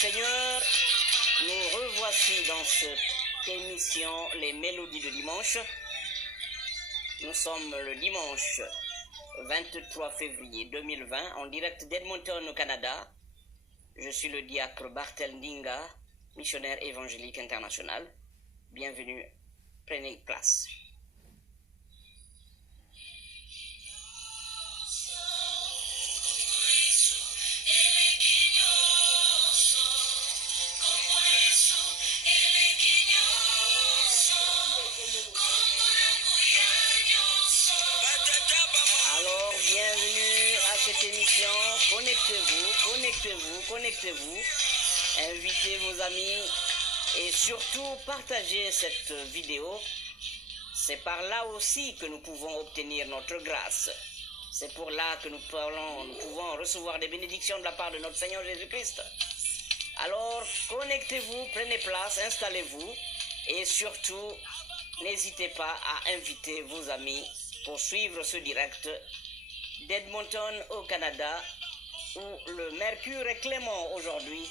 Seigneur, nous revoici dans cette émission Les Mélodies de dimanche. Nous sommes le dimanche 23 février 2020 en direct d'Edmonton au Canada. Je suis le diacre Bartel Ndinga, missionnaire évangélique international. Bienvenue, prenez place. Alors, bienvenue à cette émission. Connectez-vous. Invitez vos amis et surtout partagez cette vidéo. C'est par là aussi que nous pouvons obtenir notre grâce. C'est pour là que nous pouvons recevoir des bénédictions de la part de notre Seigneur Jésus-Christ. Alors, connectez-vous, prenez place, installez-vous et surtout, n'hésitez pas à inviter vos amis pour suivre ce direct d'Edmonton au Canada où le mercure est clément aujourd'hui.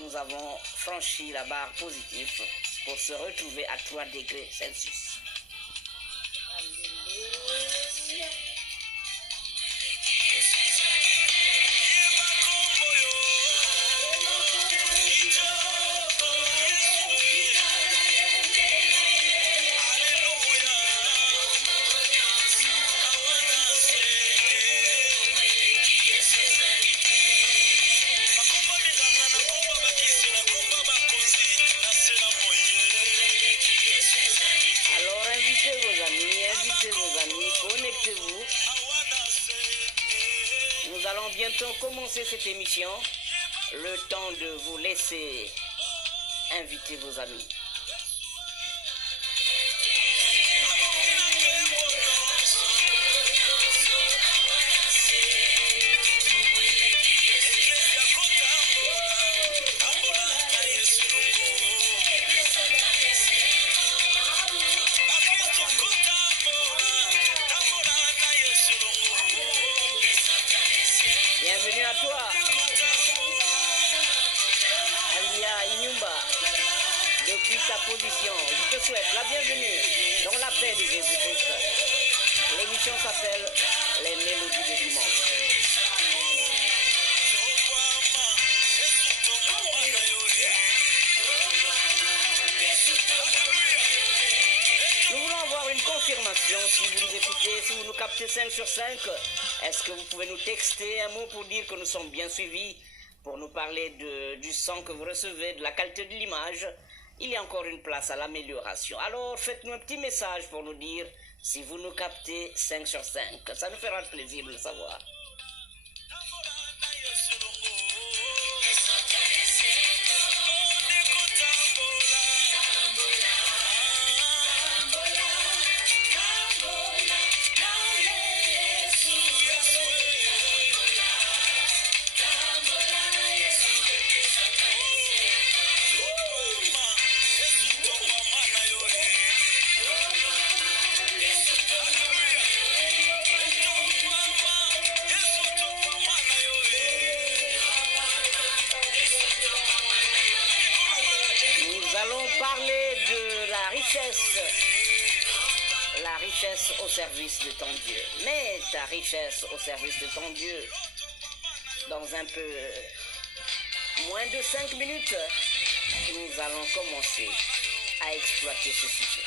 Nous avons franchi la barre positive pour se retrouver à 3 degrés Celsius. Connectez-vous. Nous allons bientôt commencer cette émission. Le temps de vous laisser inviter vos amis. Bienvenue à toi, Alia Inyumba, depuis ta position. Je te souhaite la bienvenue dans la paix de Jésus-Christ. L'émission s'appelle Les Mélodies de dimanche. Nous voulons avoir une confirmation si vous nous écoutez, si vous nous captez 5 sur 5. Est-ce que vous pouvez nous texter un mot pour dire que nous sommes bien suivis, pour nous parler du son que vous recevez, de la qualité de l'image? Il y a encore une place à l'amélioration. Alors faites-nous un petit message pour nous dire si vous nous captez 5 sur 5. Ça nous fera plaisir de le savoir. Parler de la richesse au service de ton Dieu. Mets ta richesse au service de ton Dieu. Dans un peu moins de 5 minutes, nous allons commencer à exploiter ce sujet.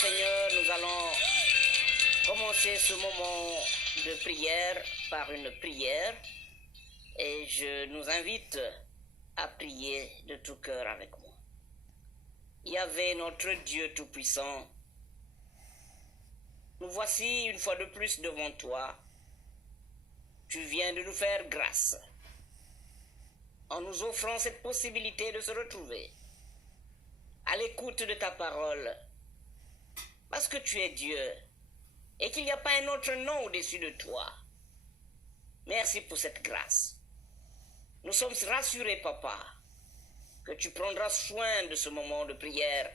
Seigneur, nous allons commencer ce moment de prière par une prière. Et je nous invite à prier de tout cœur avec moi. Yahvé, notre Dieu Tout-Puissant, nous voici une fois de plus devant toi. Tu viens de nous faire grâce en nous offrant cette possibilité de se retrouver à l'écoute de ta parole, parce que tu es Dieu et qu'il n'y a pas un autre nom au-dessus de toi. Merci pour cette grâce. Nous sommes rassurés, Papa, que tu prendras soin de ce moment de prière,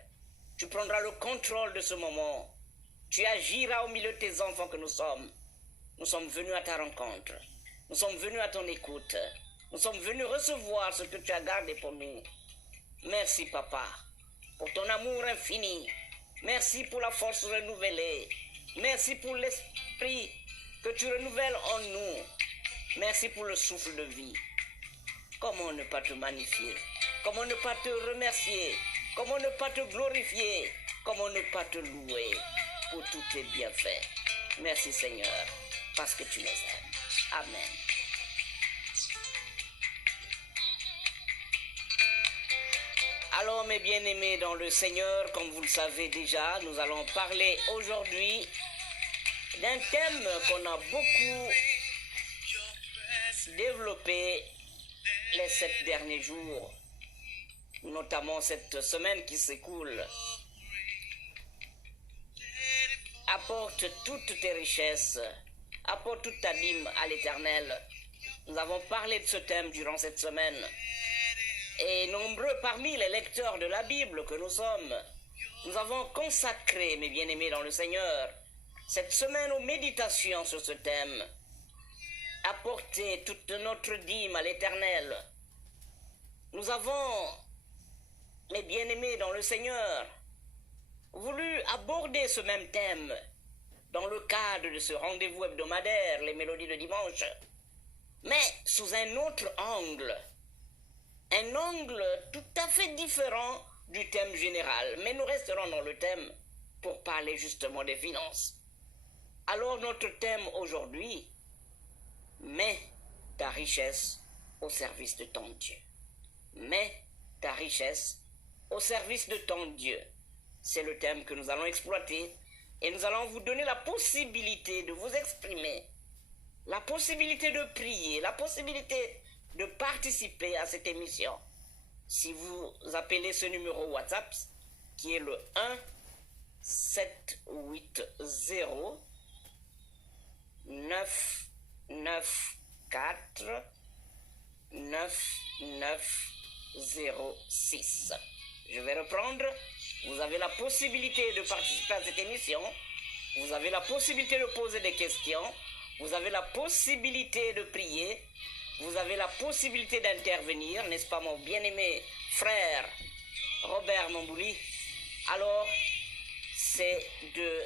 tu prendras le contrôle de ce moment, tu agiras au milieu de tes enfants que nous sommes. Nous sommes venus à ta rencontre, nous sommes venus à ton écoute, nous sommes venus recevoir ce que tu as gardé pour nous. Merci, Papa, pour ton amour infini. Merci pour la force renouvelée. Merci pour l'esprit que tu renouvelles en nous. Merci pour le souffle de vie. Comment ne pas te magnifier? Comment ne pas te remercier? Comment ne pas te glorifier? Comment ne pas te louer pour tous tes bienfaits? Merci Seigneur, parce que tu nous aimes. Amen. Alors mes bien-aimés dans le Seigneur, comme vous le savez déjà, nous allons parler aujourd'hui d'un thème qu'on a beaucoup développé les 7 derniers jours, notamment cette semaine qui s'écoule. Apporte toutes tes richesses, apporte toute ta dîme à l'Éternel. Nous avons parlé de ce thème durant cette semaine. Et nombreux parmi les lecteurs de la Bible que nous sommes, nous avons consacré, mes bien-aimés dans le Seigneur, cette semaine aux méditations sur ce thème. Apporter toute notre dîme à l'Éternel. Nous avons, mes bien-aimés dans le Seigneur, voulu aborder ce même thème dans le cadre de ce rendez-vous hebdomadaire, les mélodies de dimanche, mais sous un autre angle. Un angle tout à fait différent du thème général, mais nous resterons dans le thème pour parler justement des finances. Alors notre thème aujourd'hui, mets ta richesse au service de ton Dieu. Mets ta richesse au service de ton Dieu. C'est le thème que nous allons exploiter et nous allons vous donner la possibilité de vous exprimer, la possibilité de prier, la possibilité de participer à cette émission. Si vous appelez ce numéro WhatsApp, qui est le 1 780 994 9906. Je vais reprendre. Vous avez la possibilité de participer à cette émission. Vous avez la possibilité de poser des questions. Vous avez la possibilité de prier. Vous avez la possibilité d'intervenir, n'est-ce pas mon bien-aimé frère Robert Mambouli? Alors, c'est de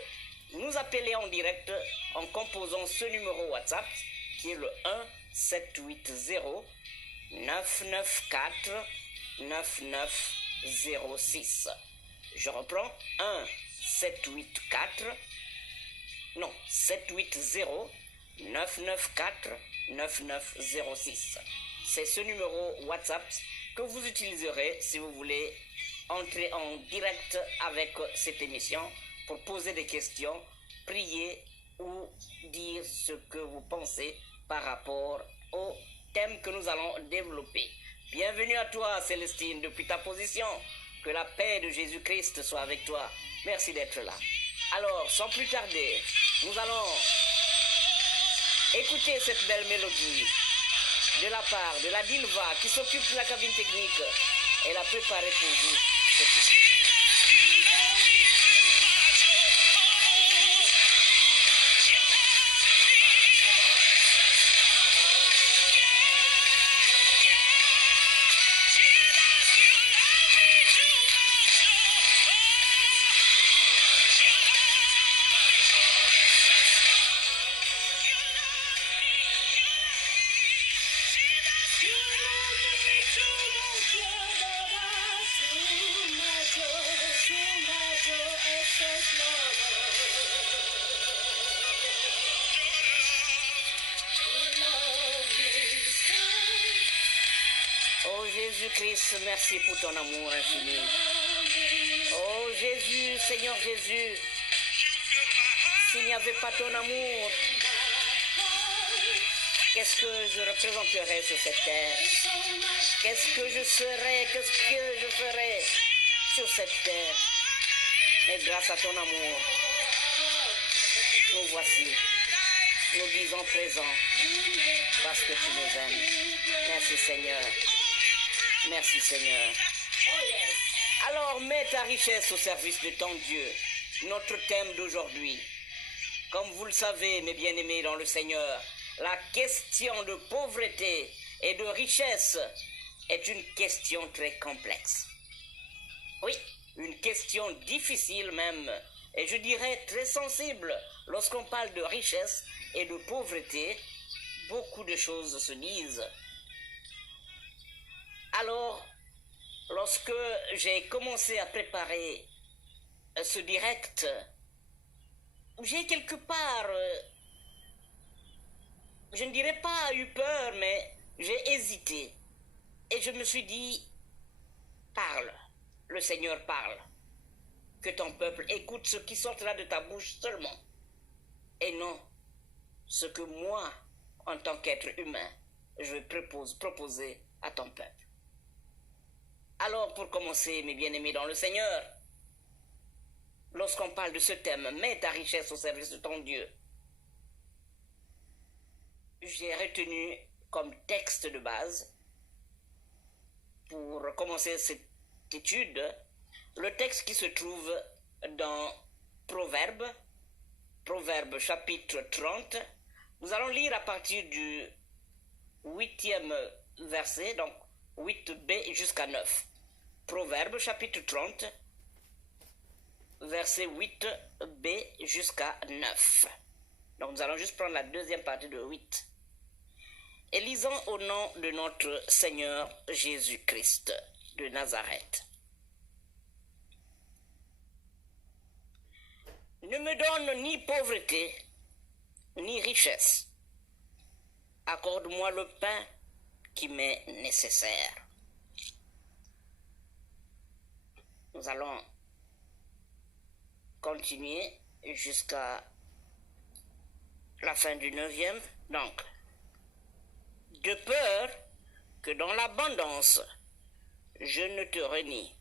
nous appeler en direct en composant ce numéro WhatsApp qui est le 1 780 994 9906. Je reprends 1 780 994 9906. C'est ce numéro WhatsApp que vous utiliserez si vous voulez entrer en direct avec cette émission pour poser des questions, prier ou dire ce que vous pensez par rapport au thème que nous allons développer. Bienvenue à toi Célestine depuis ta position. Que la paix de Jésus-Christ soit avec toi. Merci d'être là. Alors, sans plus tarder, nous allons écoutez cette belle mélodie de la part de la Dilva qui s'occupe de la cabine technique. Elle a préparé pour vous cette musique. Jésus-Christ, merci pour ton amour infini. Oh Jésus, Seigneur Jésus, s'il n'y avait pas ton amour, qu'est-ce que je représenterais sur cette terre? Qu'est-ce que je serais? Qu'est-ce que je ferais sur cette terre? Mais grâce à ton amour, nous voici. Nous disons présent parce que tu nous aimes. Merci Seigneur. Merci Seigneur. Alors mets ta richesse au service de ton Dieu. Notre thème d'aujourd'hui. Comme vous le savez, mes bien-aimés dans le Seigneur, la question de pauvreté et de richesse est une question très complexe. Oui, une question difficile même, et je dirais très sensible. Lorsqu'on parle de richesse et de pauvreté, beaucoup de choses se disent. Alors, lorsque j'ai commencé à préparer ce direct, j'ai quelque part, je ne dirais pas eu peur, mais j'ai hésité. Et je me suis dit, parle, le Seigneur parle. Que ton peuple écoute ce qui sortira de ta bouche seulement. Et non ce que moi, en tant qu'être humain, je vais proposer à ton peuple. Alors, pour commencer, mes bien-aimés dans le Seigneur, lorsqu'on parle de ce thème, mets ta richesse au service de ton Dieu, j'ai retenu comme texte de base, pour commencer cette étude, le texte qui se trouve dans Proverbes chapitre 30. Nous allons lire à partir du 8e verset, donc 8b jusqu'à 9. Proverbes chapitre 30, verset 8b jusqu'à 9. Donc nous allons juste prendre la deuxième partie de 8. Et lisons au nom de notre Seigneur Jésus-Christ de Nazareth. Ne me donne ni pauvreté, ni richesse. Accorde-moi le pain qui m'est nécessaire. Nous allons continuer jusqu'à la fin du 9e. Donc, de peur que dans l'abondance, je ne te renie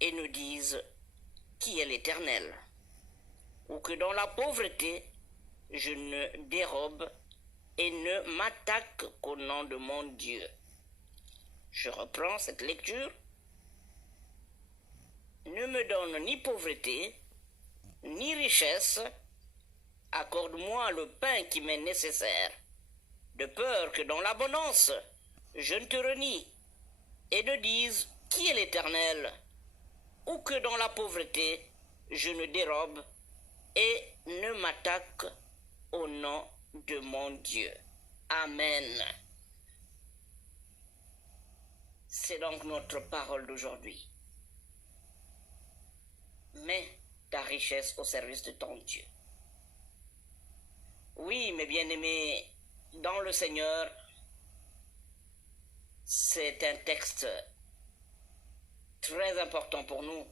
et ne dise qui est l'Éternel, ou que dans la pauvreté, je ne dérobe et ne m'attaque qu'au nom de mon Dieu. Je reprends cette lecture. Ne me donne ni pauvreté, ni richesse, accorde-moi le pain qui m'est nécessaire, de peur que dans l'abondance, je ne te renie et ne dise qui est l'Éternel, ou que dans la pauvreté, je ne dérobe et ne m'attaque au nom de mon Dieu. Amen. C'est donc notre parole d'aujourd'hui. Mets ta richesse au service de ton Dieu. Oui, mes bien-aimés, dans le Seigneur, c'est un texte très important pour nous.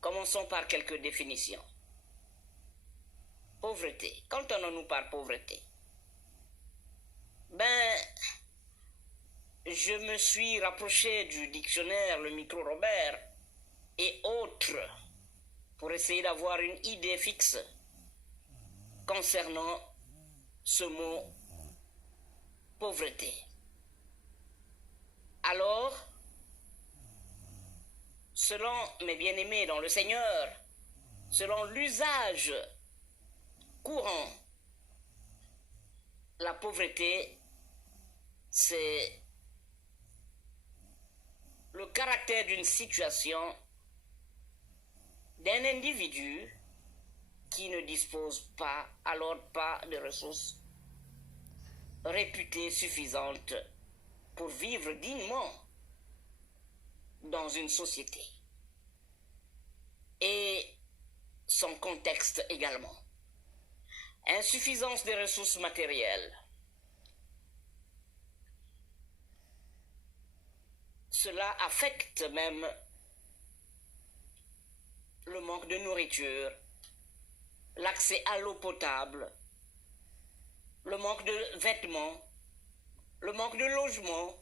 Commençons par quelques définitions. Pauvreté. Qu'entendons-nous par pauvreté? Je me suis rapproché du dictionnaire, le Micro Robert et autres, pour essayer d'avoir une idée fixe concernant ce mot pauvreté. Alors, selon mes bien-aimés dans le Seigneur, selon l'usage courant, la pauvreté, c'est le caractère d'une situation d'un individu qui ne dispose pas, alors pas de ressources réputées suffisantes pour vivre dignement dans une société. Et son contexte également. Insuffisance des ressources matérielles. cela affecte même le manque de nourriture, l'accès à l'eau potable, le manque de vêtements, le manque de logement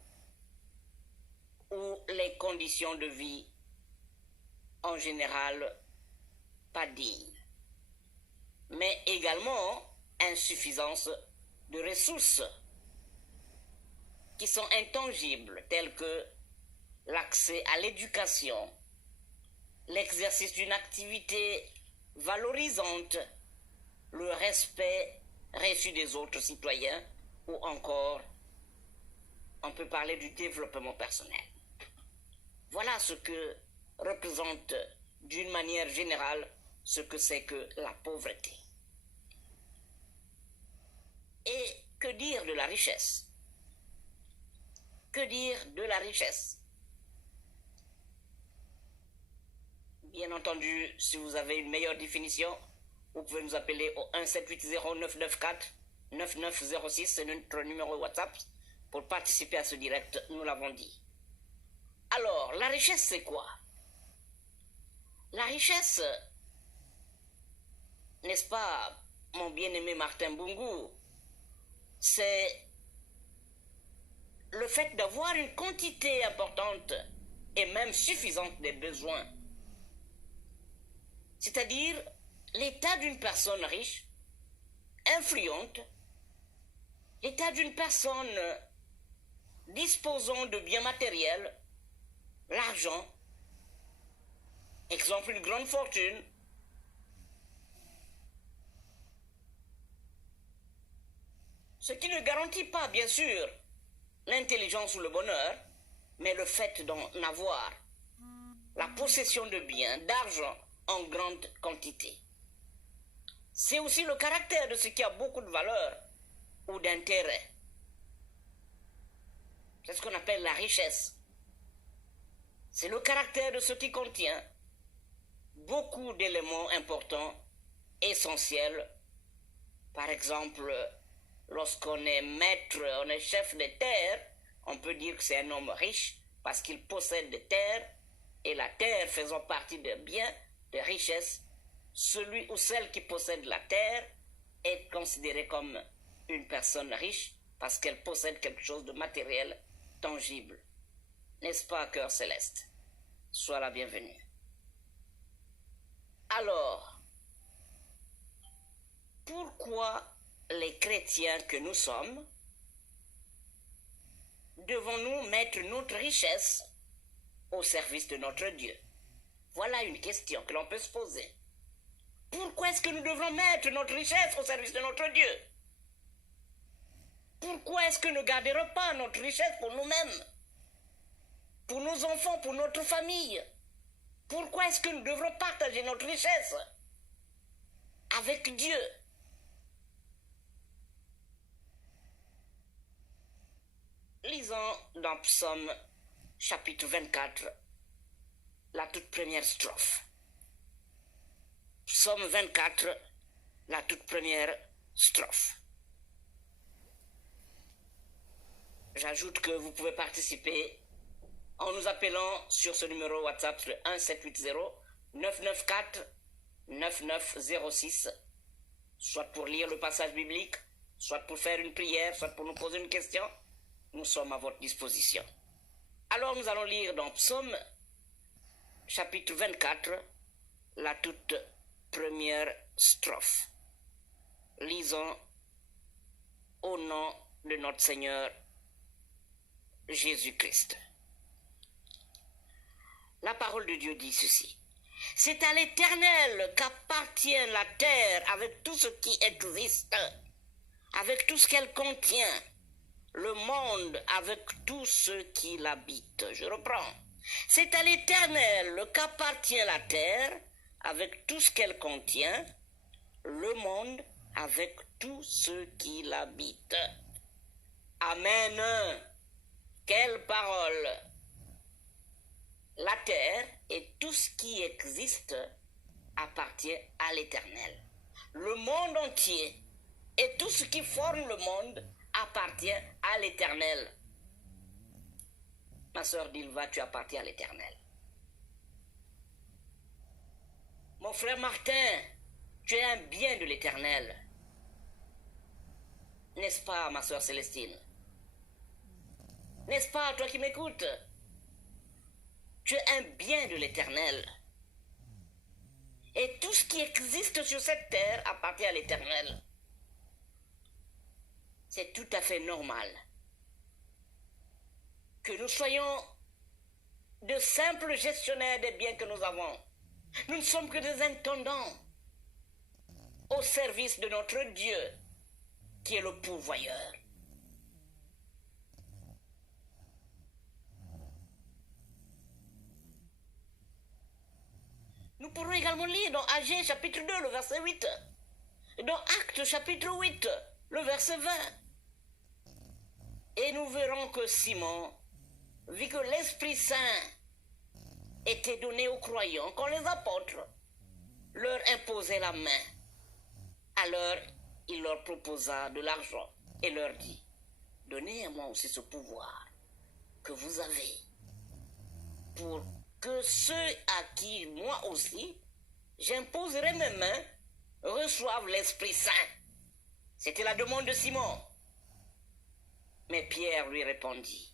ou les conditions de vie en général pas dignes, mais également insuffisance de ressources qui sont intangibles telles que l'accès à l'éducation, l'exercice d'une activité valorisante, le respect reçu des autres citoyens ou encore on peut parler du développement personnel. Voilà ce que représente d'une manière générale ce que c'est que la pauvreté. Et que dire de la richesse? Que dire de la richesse? Bien entendu, si vous avez une meilleure définition, vous pouvez nous appeler au 1-780-994-9906, c'est notre numéro WhatsApp, pour participer à ce direct, nous l'avons dit. Alors, la richesse, c'est quoi? La richesse, n'est-ce pas, mon bien-aimé Martin Bungu, c'est le fait d'avoir une quantité importante et même suffisante des besoins. C'est-à-dire l'état d'une personne riche, influente, l'état d'une personne disposant de biens matériels, l'argent, exemple une grande fortune, ce qui ne garantit pas, bien sûr, l'intelligence ou le bonheur, mais le fait d'en avoir, la possession de biens, d'argent en grande quantité. C'est aussi le caractère de ce qui a beaucoup de valeur ou d'intérêt. C'est ce qu'on appelle la richesse. C'est le caractère de ce qui contient beaucoup d'éléments importants, essentiels. Par exemple, lorsqu'on est maître, on est chef de terre, on peut dire que c'est un homme riche parce qu'il possède des terres et la terre faisant partie des biens, des richesses, celui ou celle qui possède la terre est considéré comme une personne riche parce qu'elle possède quelque chose de matériel, tangible. N'est-ce pas, cœur céleste? Sois la bienvenue. Alors, pourquoi les chrétiens que nous sommes devons-nous mettre notre richesse au service de notre Dieu? Voilà une question que l'on peut se poser. Pourquoi est-ce que nous devons mettre notre richesse au service de notre Dieu? Pourquoi est-ce que nous ne garderons pas notre richesse pour nous-mêmes, pour nos enfants, pour notre famille? Pourquoi est-ce que nous devrons partager notre richesse avec Dieu? Lisons dans Psaume chapitre 24, la toute première strophe. Psaume 24, la toute première strophe. J'ajoute que vous pouvez participer en nous appelant sur ce numéro WhatsApp, le 1-780-994-9906, soit pour lire le passage biblique, soit pour faire une prière, soit pour nous poser une question. Nous sommes à votre disposition. Alors nous allons lire dans Psaume chapitre 24, la toute première strophe. Lisons au nom de notre Seigneur Jésus-Christ. La parole de Dieu dit ceci. C'est à l'Éternel qu'appartient la terre avec tout ce qui existe, avec tout ce qu'elle contient, le monde avec tout ce qui l'habite. Je reprends. C'est à l'Éternel qu'appartient la terre avec tout ce qu'elle contient, le monde avec tout ce qui l'habite. Amen. Quelle parole! La terre et tout ce qui existe appartient à l'Éternel. Le monde entier et tout ce qui forme le monde appartient à l'Éternel. Ma sœur Dilva, tu appartiens à l'Éternel. Mon frère Martin, tu es un bien de l'Éternel. N'est-ce pas, ma sœur Célestine? N'est-ce pas, toi qui m'écoutes? Tu es un bien de l'Éternel. Et tout ce qui existe sur cette terre appartient à l'Éternel. C'est tout à fait normal que nous soyons de simples gestionnaires des biens que nous avons. Nous ne sommes que des intendants au service de notre Dieu, qui est le pourvoyeur. Nous pourrons également lire dans Agé chapitre 2, le verset 8, dans Actes chapitre 8, le verset 20. Et nous verrons que Simon vit que l'Esprit Saint était donné aux croyants quand les apôtres leur imposaient la main. Alors il leur proposa de l'argent et leur dit: donnez à moi aussi ce pouvoir que vous avez, pour que ceux à qui moi aussi j'imposerai mes mains reçoivent l'Esprit Saint. C'était la demande de Simon. Mais Pierre lui répondit: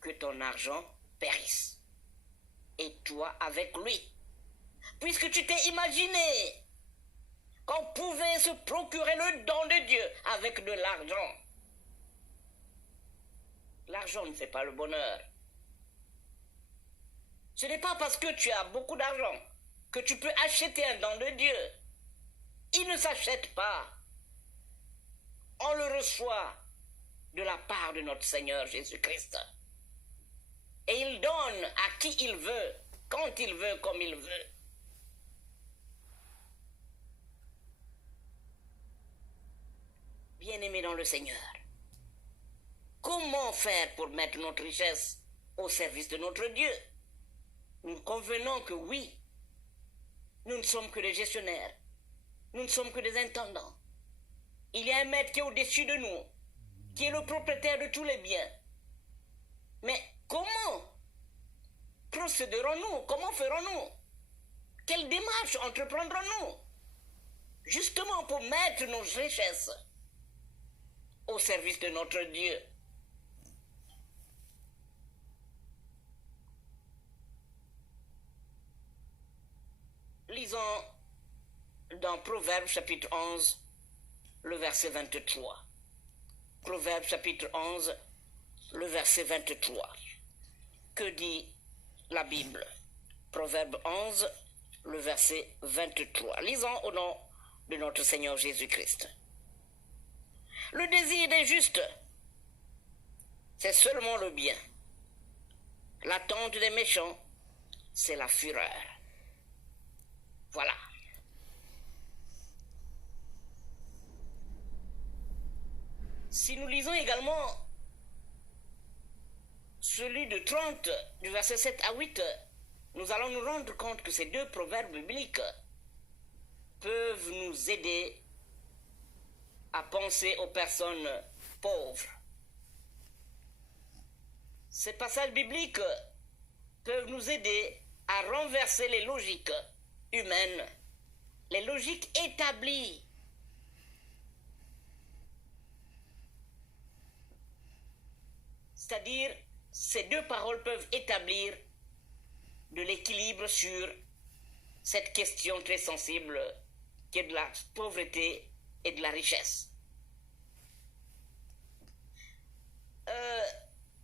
que ton argent périsse, et toi avec lui, puisque tu t'es imaginé qu'on pouvait se procurer le don de Dieu avec de l'argent. L'argent ne fait pas le bonheur. Ce n'est pas parce que tu as beaucoup d'argent que tu peux acheter un don de Dieu. Il ne s'achète pas. On le reçoit de la part de notre Seigneur Jésus-Christ. Et il donne à qui il veut, quand il veut, comme il veut. Bien-aimés dans le Seigneur, comment faire pour mettre notre richesse au service de notre Dieu? Nous convenons que oui, nous ne sommes que des gestionnaires, nous ne sommes que des intendants. Il y a un maître qui est au-dessus de nous, qui est le propriétaire de tous les biens. Mais comment procéderons-nous? Comment ferons-nous? Quelle démarche entreprendrons-nous? Justement pour mettre nos richesses au service de notre Dieu. Lisons dans Proverbes chapitre 11, le verset 23. Proverbes chapitre 11, le verset 23. Que dit la Bible? Proverbe 11, le verset 23. Lisons au nom de notre Seigneur Jésus-Christ. Le désir des justes, c'est seulement le bien. L'attente des méchants, c'est la fureur. Voilà. Si nous lisons également celui de 30, du verset 7 à 8, nous allons nous rendre compte que ces deux proverbes bibliques peuvent nous aider à penser aux personnes pauvres. Ces passages bibliques peuvent nous aider à renverser les logiques humaines, les logiques établies. C'est-à-dire, ces deux paroles peuvent établir de l'équilibre sur cette question très sensible qui est de la pauvreté et de la richesse.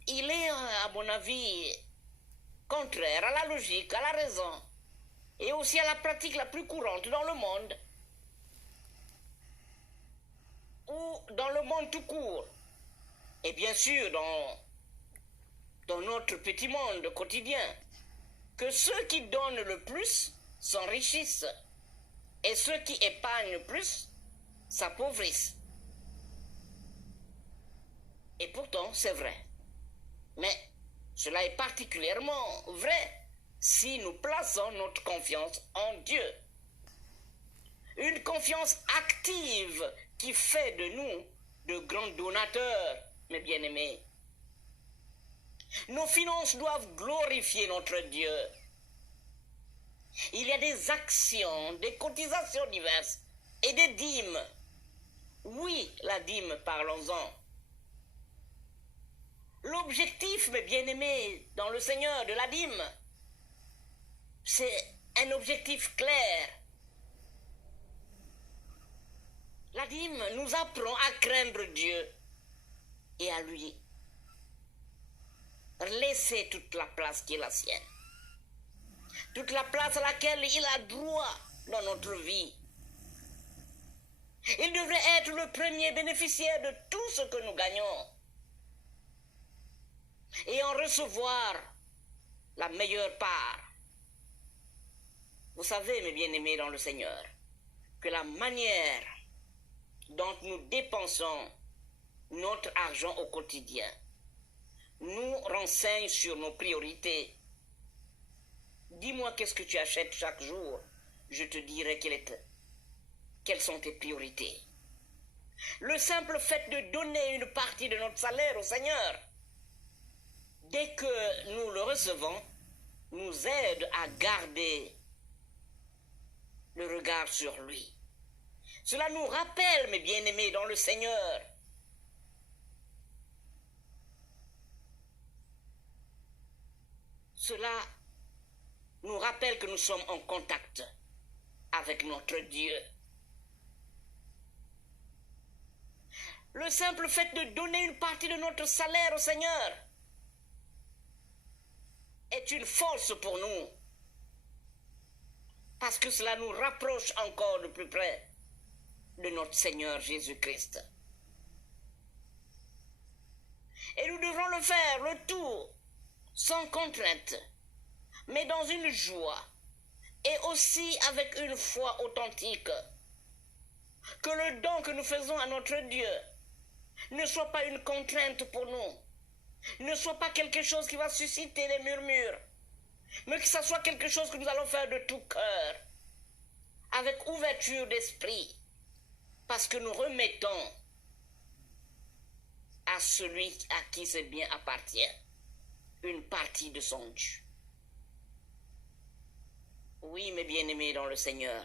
Il est, à mon avis, contraire à la logique, à la raison, et aussi à la pratique la plus courante dans le monde, ou dans le monde tout court, et bien sûr dans notre petit monde quotidien, que ceux qui donnent le plus s'enrichissent, et ceux qui épargnent plus s'appauvrissent. Et pourtant, c'est vrai. Mais cela est particulièrement vrai si nous plaçons notre confiance en Dieu. Une confiance active qui fait de nous de grands donateurs, mes bien-aimés. Nos finances doivent glorifier notre Dieu. Il y a des actions, des cotisations diverses et des dîmes. Oui, la dîme, parlons-en. L'objectif, mes bien-aimés, dans le Seigneur, de la dîme, c'est un objectif clair. La dîme nous apprend à craindre Dieu et à lui laisser toute la place qui est la sienne. Toute la place à laquelle il a droit dans notre vie. Il devrait être le premier bénéficiaire de tout ce que nous gagnons et en recevoir la meilleure part. Vous savez, mes bien-aimés dans le Seigneur, que la manière dont nous dépensons notre argent au quotidien nous renseigne sur nos priorités. Dis-moi qu'est-ce que tu achètes chaque jour, je te dirai quelles sont tes priorités. Le simple fait de donner une partie de notre salaire au Seigneur, dès que nous le recevons, nous aide à garder le regard sur lui. Cela nous rappelle, mes bien-aimés dans le Seigneur, cela nous rappelle que nous sommes en contact avec notre Dieu. Le simple fait de donner une partie de notre salaire au Seigneur est une force pour nous, parce que cela nous rapproche encore de plus près de notre Seigneur Jésus-Christ. Et nous devrons le faire, le tout, sans contrainte, mais dans une joie, et aussi avec une foi authentique. Que le don que nous faisons à notre Dieu ne soit pas une contrainte pour nous, ne soit pas quelque chose qui va susciter des murmures, mais que ce soit quelque chose que nous allons faire de tout cœur, avec ouverture d'esprit, parce que nous remettons à celui à qui ce bien appartient une partie de son dû. Oui, mes bien-aimés dans le Seigneur,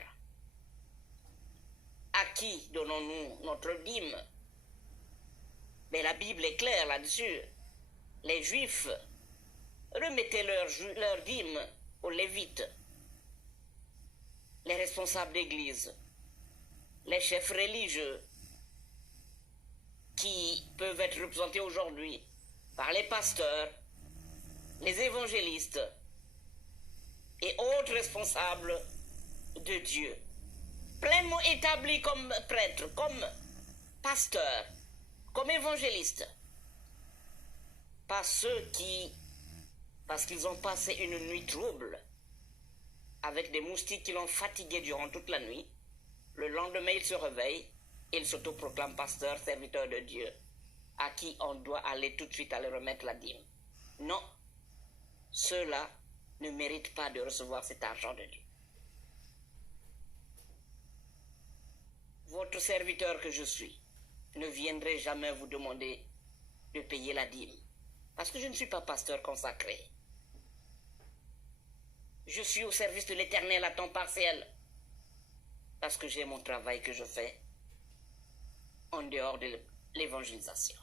à qui donnons-nous notre dîme? Mais la Bible est claire là-dessus. Les Juifs remettaient leur dîme aux Lévites, les responsables d'église, les chefs religieux, qui peuvent être représentés aujourd'hui par les pasteurs, les évangélistes et autres responsables de Dieu, pleinement établis comme prêtres, comme pasteurs, comme évangélistes, pas ceux qui, parce qu'ils ont passé une nuit trouble, avec des moustiques qui l'ont fatigué durant toute la nuit, le lendemain il se réveille, il s'autoproclame pasteur, serviteur de Dieu, à qui on doit aller tout de suite aller remettre la dîme. Non, ceux-là ne méritent pas de recevoir cet argent de Dieu. Votre serviteur que je suis ne viendrai jamais vous demander de payer la dîme, parce que je ne suis pas pasteur consacré. Je suis au service de l'Éternel à temps partiel, parce que j'ai mon travail que je fais en dehors de l'évangélisation.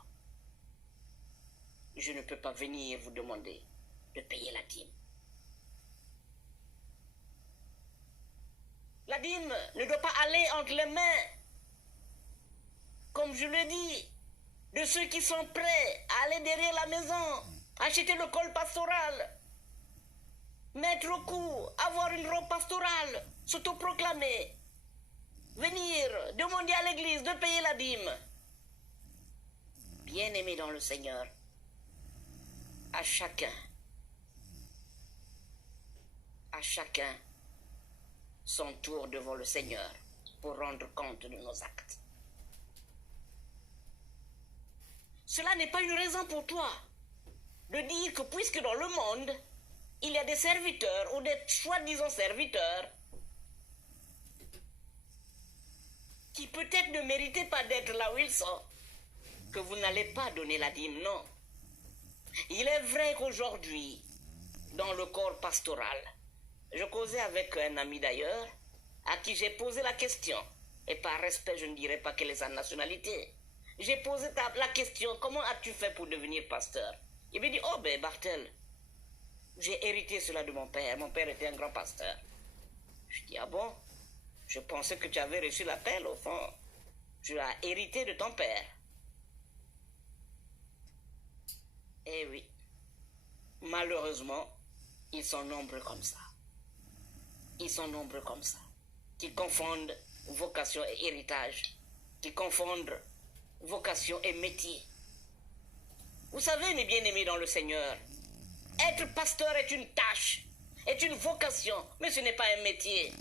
Je ne peux pas venir vous demander de payer la dîme. La dîme ne doit pas aller entre les mains, comme je le dis, de ceux qui sont prêts à aller derrière la maison, acheter le col pastoral, mettre au cou, avoir une robe pastorale, s'autoproclamer, venir demander à l'église de payer la dîme. Bien-aimés dans le Seigneur, à chacun son tour devant le Seigneur pour rendre compte de nos actes. Cela n'est pas une raison pour toi de dire que puisque dans le monde, il y a des serviteurs ou des soi-disant serviteurs qui peut-être ne méritaient pas d'être là où ils sont, que vous n'allez pas donner la dîme, non. Il est vrai qu'aujourd'hui, dans le corps pastoral, je causais avec un ami d'ailleurs, à qui j'ai posé la question, et par respect, je ne dirais pas quelle est sa nationalité. J'ai posé la question, comment as-tu fait pour devenir pasteur? Il m'a dit, oh ben Bartel, j'ai hérité cela de mon père était un grand pasteur. Je dis, ah bon? Je pensais que tu avais reçu l'appel, au fond. Tu l'as hérité de ton père. Eh oui, malheureusement, ils sont nombreux comme ça. Ils sont nombreux comme ça, qui confondent vocation et héritage, qui confondent vocation et métier. Vous savez, mes bien-aimés dans le Seigneur, être pasteur est une tâche, est une vocation, mais ce n'est pas un métier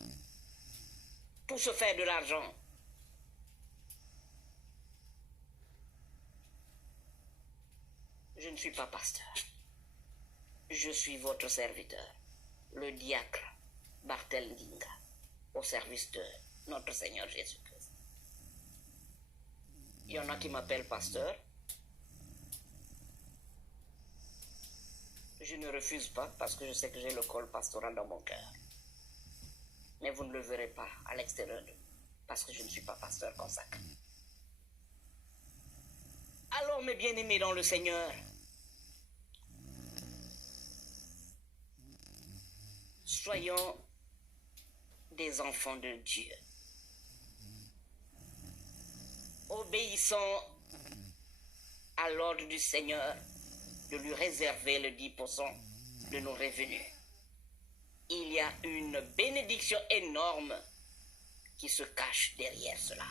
pour se faire de l'argent. Je ne suis pas pasteur. Je suis votre serviteur, le diacre Bartel Ndinga, au service de notre Seigneur Jésus-Christ. Il y en a qui m'appellent pasteur. Je ne refuse pas parce que je sais que j'ai le col pastoral dans mon cœur. Mais vous ne le verrez pas à l'extérieur de moi parce que je ne suis pas pasteur consacré. Alors, mes bien-aimés dans le Seigneur, soyons des enfants de Dieu. Obéissons à l'ordre du Seigneur de lui réserver le 10% de nos revenus. Il y a une bénédiction énorme qui se cache derrière cela.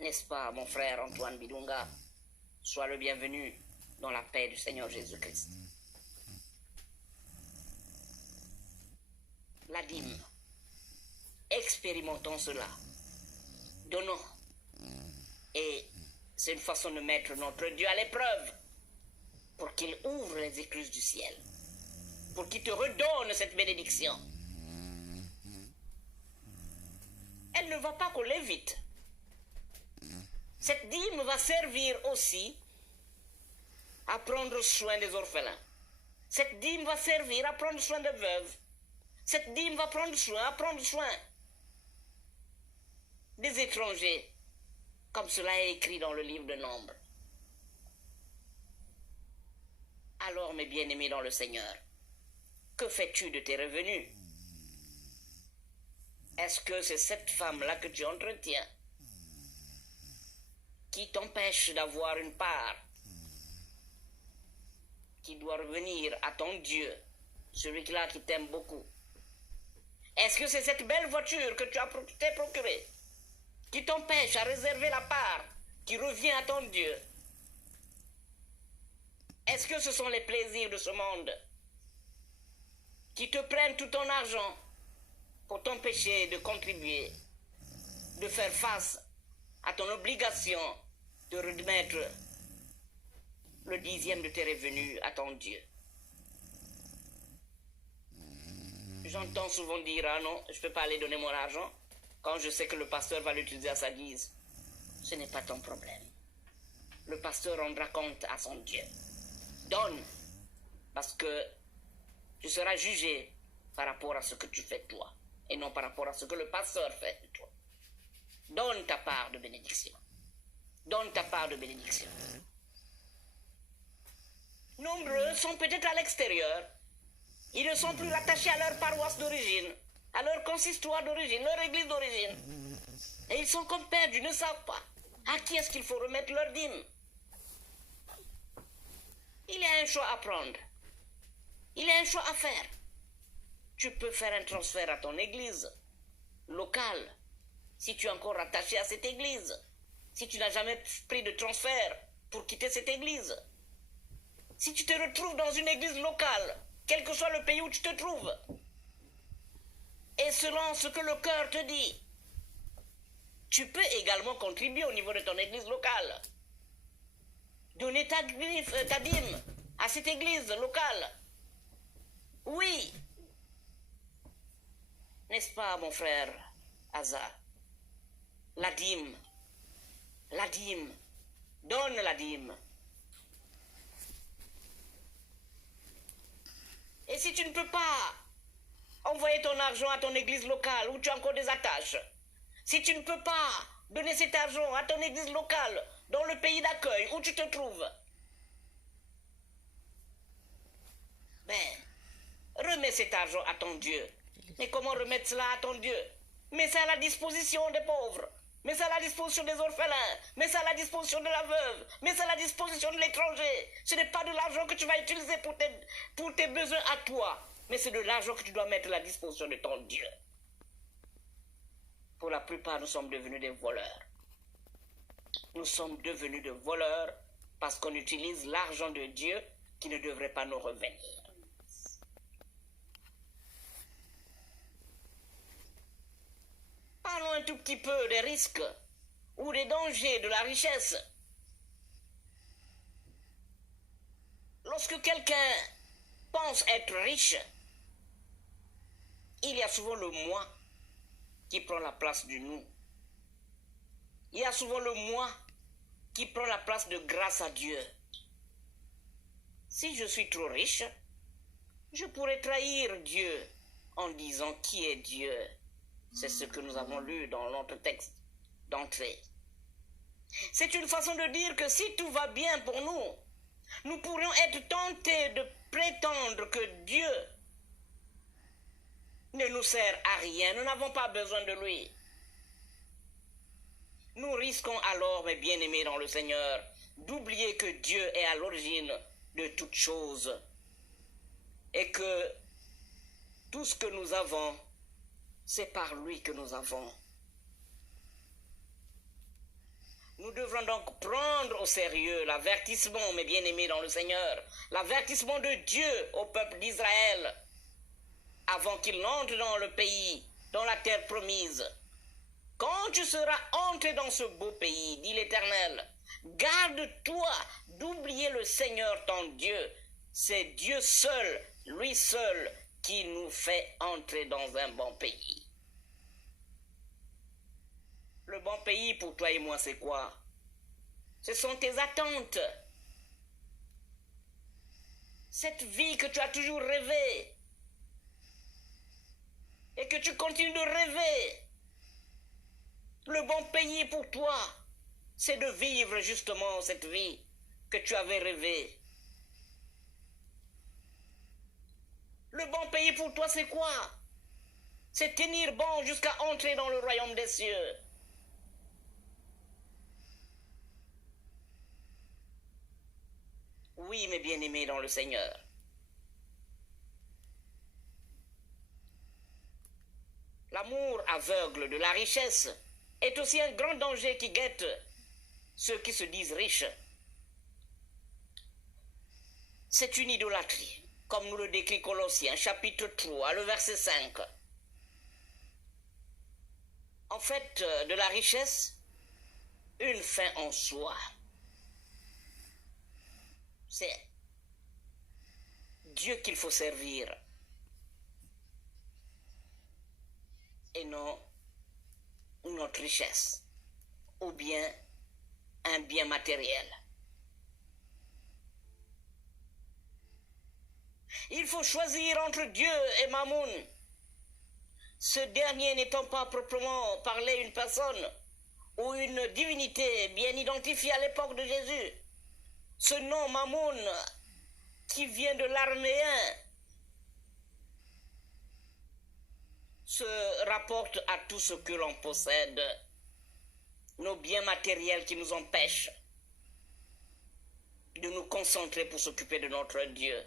N'est-ce pas, mon frère Antoine Bidunga? Sois le bienvenu dans la paix du Seigneur Jésus-Christ. La dîme. Expérimentons cela. Donnons. Et c'est une façon de mettre notre Dieu à l'épreuve pour qu'il ouvre les écluses du ciel, pour qu'il te redonne cette bénédiction. Elle ne va pas coller vite. Cette dîme va servir aussi à prendre soin des orphelins. Cette dîme va servir à prendre soin des veuves. Cette dîme va prendre soin des étrangers, comme cela est écrit dans le livre de Nombres. Alors, mes bien-aimés dans le Seigneur, que fais-tu de tes revenus? Est-ce que c'est cette femme-là que tu entretiens qui t'empêche d'avoir une part qui doit revenir à ton Dieu, celui-là qui t'aime beaucoup? Est-ce que c'est cette belle voiture que tu t'es procurée qui t'empêche à réserver la part qui revient à ton Dieu? Est-ce que ce sont les plaisirs de ce monde qui te prennent tout ton argent pour t'empêcher de contribuer, de faire face à ton obligation de remettre le 10e de tes revenus à ton Dieu? J'entends souvent dire, ah non, je ne peux pas aller donner mon argent quand je sais que le pasteur va l'utiliser à sa guise. Ce n'est pas ton problème. Le pasteur rendra compte à son Dieu. Donne, parce que tu seras jugé par rapport à ce que tu fais toi, et non par rapport à ce que le pasteur fait de toi. Donne ta part de bénédiction. Donne ta part de bénédiction. Nombreux sont peut-être à l'extérieur. Ils ne sont plus rattachés à leur paroisse d'origine, à leur consistoire d'origine, leur église d'origine. Et ils sont comme perdus, ils ne savent pas à qui est-ce qu'il faut remettre leur dîme. Il y a un choix à prendre. Il y a un choix à faire. Tu peux faire un transfert à ton église locale, si tu es encore attaché à cette église, si tu n'as jamais pris de transfert pour quitter cette église. Si tu te retrouves dans une église locale, quel que soit le pays où tu te trouves, et selon ce que le cœur te dit, tu peux également contribuer au niveau de ton église locale. Donner ta dîme à cette église locale. Oui. N'est-ce pas, mon frère Asa? La dîme. La dîme. Donne la dîme. Et si tu ne peux pas envoyer ton argent à ton église locale où tu as encore des attaches, si tu ne peux pas donner cet argent à ton église locale dans le pays d'accueil où tu te trouves, ben, remets cet argent à ton Dieu. Mais comment remettre cela à ton Dieu? Mets ça à la disposition des pauvres. Mets ça à la disposition des orphelins. Mets ça à la disposition de la veuve. Mets ça à la disposition de l'étranger. Ce n'est pas de l'argent que tu vas utiliser pour tes besoins à toi. Mais c'est de l'argent que tu dois mettre à la disposition de ton Dieu. Pour la plupart, nous sommes devenus des voleurs. Nous sommes devenus des voleurs parce qu'on utilise l'argent de Dieu qui ne devrait pas nous revenir. Parlons un tout petit peu des risques ou des dangers de la richesse. Lorsque quelqu'un pense être riche, il y a souvent le moi qui prend la place du nous. Il y a souvent le moi qui prend la place de grâce à Dieu. Si je suis trop riche, je pourrais trahir Dieu en disant qui est Dieu. C'est ce que nous avons lu dans notre texte d'entrée. C'est une façon de dire que si tout va bien pour nous, nous pourrions être tentés de prétendre que Dieu ne nous sert à rien. Nous n'avons pas besoin de lui. Nous risquons alors, mes bien-aimés dans le Seigneur, d'oublier que Dieu est à l'origine de toutes choses et que tout ce que nous avons, c'est par lui que nous avons. Nous devrons donc prendre au sérieux l'avertissement, mes bien-aimés dans le Seigneur, l'avertissement de Dieu au peuple d'Israël, avant qu'il n'entre dans le pays, dans la terre promise. Quand tu seras entré dans ce beau pays, dit l'Éternel, garde-toi d'oublier le Seigneur ton Dieu. C'est Dieu seul, lui seul, qui nous fait entrer dans un bon pays. Le bon pays pour toi et moi, c'est quoi? Ce sont tes attentes. Cette vie que tu as toujours rêvé et que tu continues de rêver. Le bon pays pour toi, c'est de vivre justement cette vie que tu avais rêvée. Le bon pays pour toi, c'est quoi? C'est tenir bon jusqu'à entrer dans le royaume des cieux. Oui, mes bien-aimés dans le Seigneur. L'amour aveugle de la richesse est aussi un grand danger qui guette ceux qui se disent riches. C'est une idolâtrie, comme nous le décrit Colossiens, chapitre 3, le verset 5. En fait, de la richesse, une fin en soi. C'est Dieu qu'il faut servir et non notre richesse ou bien un bien matériel. Il faut choisir entre Dieu et Mammon. Ce dernier n'étant pas proprement parlé une personne ou une divinité bien identifiée à l'époque de Jésus. Ce nom Mammon, qui vient de l'araméen, se rapporte à tout ce que l'on possède, nos biens matériels qui nous empêchent de nous concentrer pour s'occuper de notre Dieu,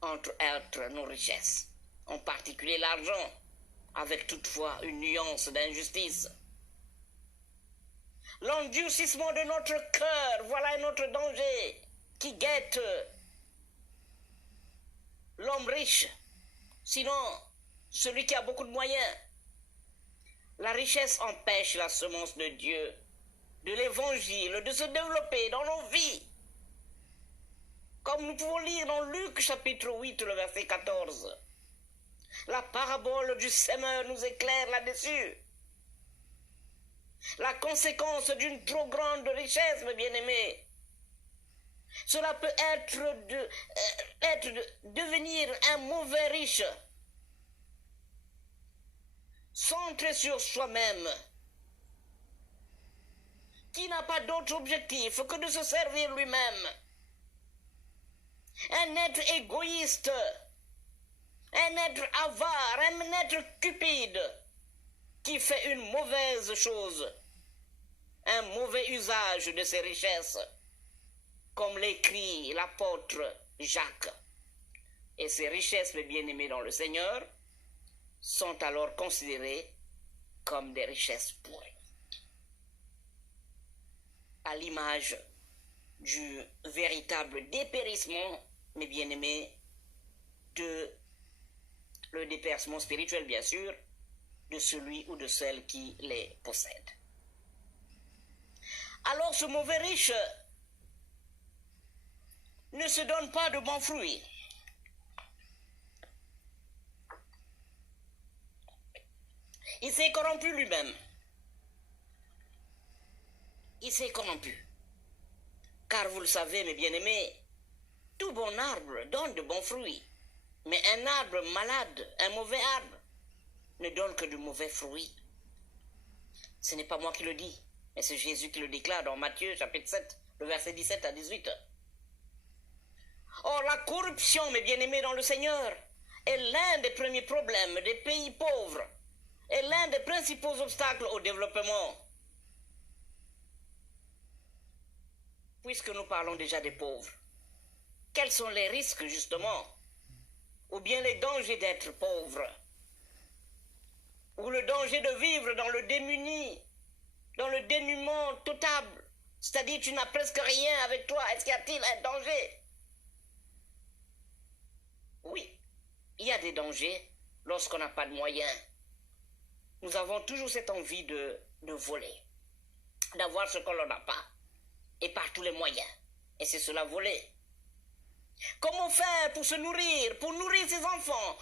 entre être nos richesses, en particulier l'argent, avec toutefois une nuance d'injustice. L'endurcissement de notre cœur, voilà un autre danger qui guette l'homme riche, sinon celui qui a beaucoup de moyens. La richesse empêche la semence de Dieu, de l'évangile, de se développer dans nos vies. Comme nous pouvons lire dans Luc chapitre 8, le verset 14. La parabole du semeur nous éclaire là-dessus. La conséquence d'une trop grande richesse, mes bien-aimés, Cela peut devenir un mauvais riche, centré sur soi-même, qui n'a pas d'autre objectif que de se servir lui-même. Un être égoïste, un être avare, un être cupide, qui fait une mauvaise chose, un mauvais usage de ses richesses, comme l'écrit l'apôtre Jacques. Et ces richesses, mes bien-aimés dans le Seigneur, sont alors considérées comme des richesses pourries. À l'image du véritable dépérissement, mes bien-aimés, le dépérissement spirituel, bien sûr, de celui ou de celle qui les possède. Alors ce mauvais riche ne se donne pas de bons fruits. Il s'est corrompu lui-même. Il s'est corrompu. Car vous le savez, mes bien-aimés, tout bon arbre donne de bons fruits. Mais un arbre malade, un mauvais arbre, ne donne que de mauvais fruits. Ce n'est pas moi qui le dis, mais c'est Jésus qui le déclare dans Matthieu chapitre 7, le verset 17 à 18. Or, la corruption, mes bien-aimés dans le Seigneur, est l'un des premiers problèmes des pays pauvres et l'un des principaux obstacles au développement. Puisque nous parlons déjà des pauvres, quels sont les risques justement, ou bien les dangers d'être pauvre, ou le danger de vivre dans le démuni, dans le dénuement total, c'est-à-dire tu n'as presque rien avec toi. Est-ce qu'il y a-t-il un danger? Oui, il y a des dangers lorsqu'on n'a pas de moyens. Nous avons toujours cette envie de voler, d'avoir ce que l'on n'a pas, et par tous les moyens. Et c'est cela, voler. Comment faire pour se nourrir, pour nourrir ses enfants,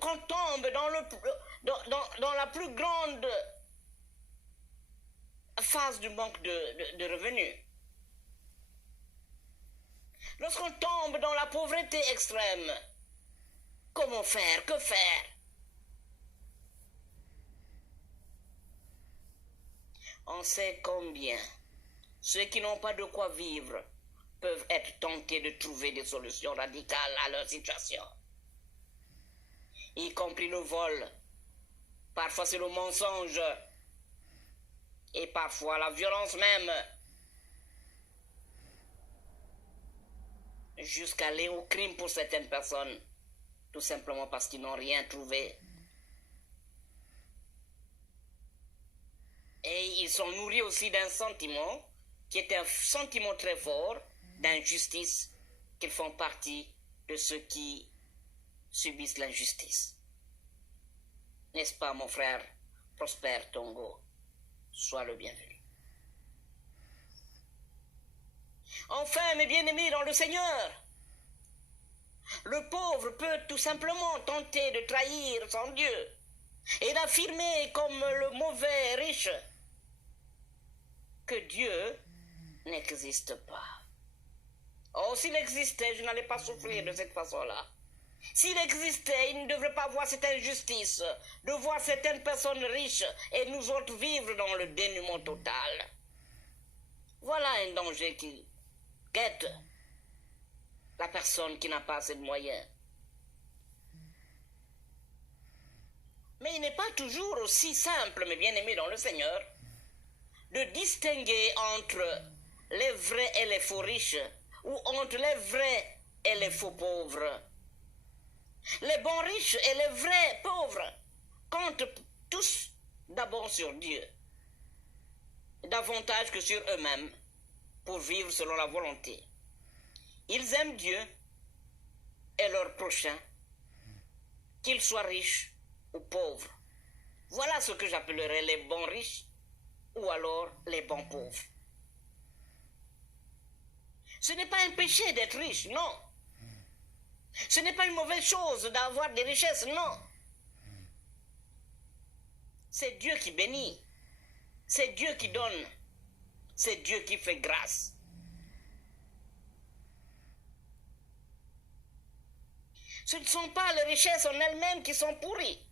qu'on tombe dans la plus grande phase du manque de revenus? Lorsqu'on tombe dans la pauvreté extrême, comment faire? Que faire? On sait combien ceux qui n'ont pas de quoi vivre peuvent être tentés de trouver des solutions radicales à leur situation, y compris le vol, parfois c'est le mensonge, et parfois la violence même, jusqu'à aller au crime pour certaines personnes, tout simplement parce qu'ils n'ont rien trouvé. Et ils sont nourris aussi d'un sentiment qui est un sentiment très fort d'injustice, qu'ils font partie de ceux qui subissent l'injustice. N'est-ce pas, mon frère Prosper Tongo? Sois le bienvenu. Enfin, mes bien-aimés dans le Seigneur, le pauvre peut tout simplement tenter de trahir son Dieu et d'affirmer comme le mauvais riche que Dieu n'existe pas. Oh, s'il existait, je n'allais pas souffrir de cette façon-là. S'il existait, il ne devrait pas voir cette injustice, de voir certaines personnes riches et nous autres vivre dans le dénuement total. Voilà un danger qui guette la personne qui n'a pas assez de moyens. Mais il n'est pas toujours aussi simple, mes bien-aimés dans le Seigneur, de distinguer entre les vrais et les faux riches, ou entre les vrais et les faux pauvres. Les bons riches et les vrais pauvres comptent tous d'abord sur Dieu, davantage que sur eux-mêmes, pour vivre selon la volonté. Ils aiment Dieu et leur prochain, qu'ils soient riches ou pauvres. Voilà ce que j'appellerais les bons riches ou alors les bons pauvres. Ce n'est pas un péché d'être riche, non. Ce n'est pas une mauvaise chose d'avoir des richesses, non. C'est Dieu qui bénit. C'est Dieu qui donne. C'est Dieu qui fait grâce. Ce ne sont pas les richesses en elles-mêmes qui sont pourries,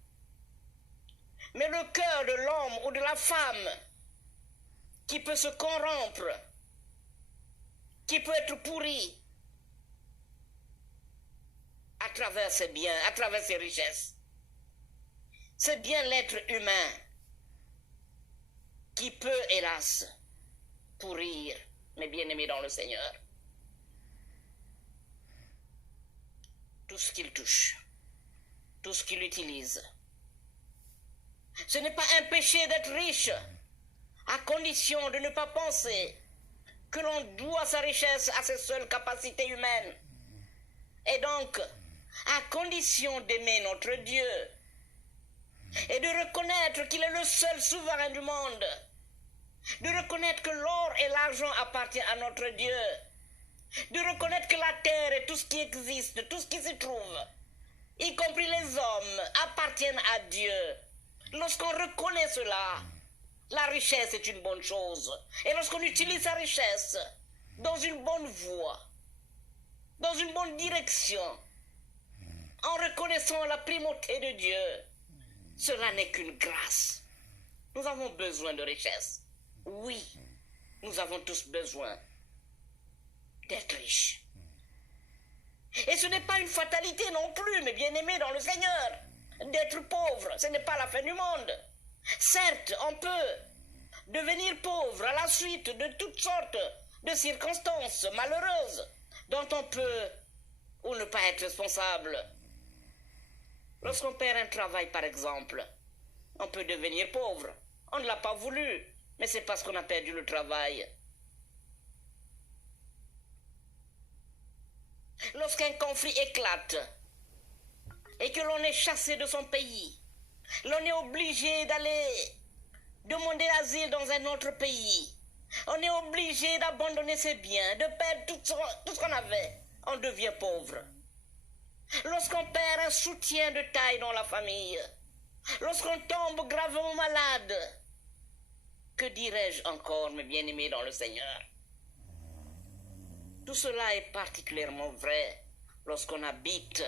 mais le cœur de l'homme ou de la femme qui peut se corrompre, qui peut être pourri à travers ses biens, à travers ses richesses. C'est bien l'être humain qui peut, hélas, pourrir, mes bien-aimés dans le Seigneur, tout ce qu'il touche, tout ce qu'il utilise. Ce n'est pas un péché d'être riche, à condition de ne pas penser que l'on doit sa richesse à ses seules capacités humaines. Et donc, à condition d'aimer notre Dieu et de reconnaître qu'il est le seul souverain du monde, de reconnaître que l'or et l'argent appartiennent à notre Dieu, de reconnaître que la terre et tout ce qui existe, tout ce qui s'y trouve, y compris les hommes, appartiennent à Dieu. Lorsqu'on reconnaît cela, la richesse est une bonne chose. Et lorsqu'on utilise sa richesse dans une bonne voie, dans une bonne direction, en reconnaissant la primauté de Dieu, cela n'est qu'une grâce. Nous avons besoin de richesse. Oui, nous avons tous besoin d'être riches. Et ce n'est pas une fatalité non plus, mes bien-aimés dans le Seigneur, d'être pauvre. Ce n'est pas la fin du monde. Certes, on peut devenir pauvre à la suite de toutes sortes de circonstances malheureuses dont on peut ou ne pas être responsable. Lorsqu'on perd un travail, par exemple, on peut devenir pauvre. On ne l'a pas voulu, mais c'est parce qu'on a perdu le travail. Lorsqu'un conflit éclate et que l'on est chassé de son pays, l'on est obligé d'aller demander asile dans un autre pays. On est obligé d'abandonner ses biens, de perdre tout ce qu'on avait. On devient pauvre. Lorsqu'on perd un soutien de taille dans la famille, lorsqu'on tombe gravement malade, que dirais-je encore, mes bien-aimés dans le Seigneur? Tout cela est particulièrement vrai lorsqu'on habite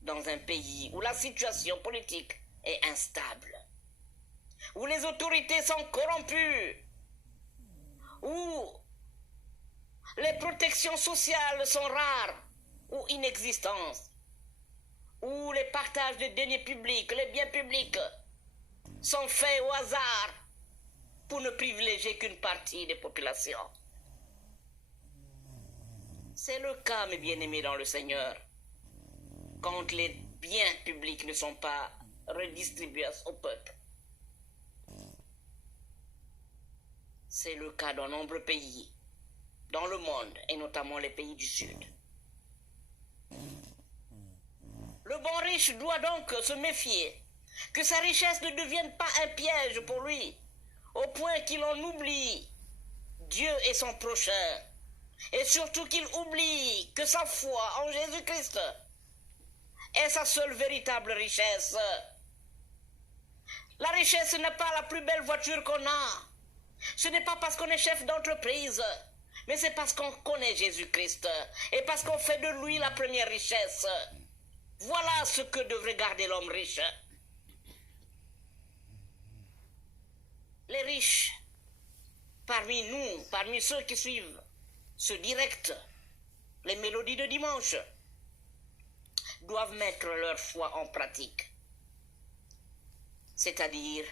dans un pays où la situation politique est instable, où les autorités sont corrompues, où les protections sociales sont rares ou inexistantes, où les partages de deniers publics, les biens publics, sont faits au hasard pour ne privilégier qu'une partie des populations. C'est le cas, mes bien-aimés dans le Seigneur, quand les biens publics ne sont pas redistribués au peuple. C'est le cas dans de nombreux pays dans le monde, et notamment les pays du Sud. Le bon riche doit donc se méfier que sa richesse ne devienne pas un piège pour lui, au point qu'il en oublie Dieu et son prochain, et surtout qu'il oublie que sa foi en Jésus-Christ est sa seule véritable richesse. La richesse n'est pas la plus belle voiture qu'on a. Ce n'est pas parce qu'on est chef d'entreprise, mais c'est parce qu'on connaît Jésus-Christ et parce qu'on fait de lui la première richesse. Voilà ce que devrait garder l'homme riche. Les riches, parmi nous, parmi ceux qui suivent ce direct, les mélodies de dimanche, doivent mettre leur foi en pratique. C'est-à-dire,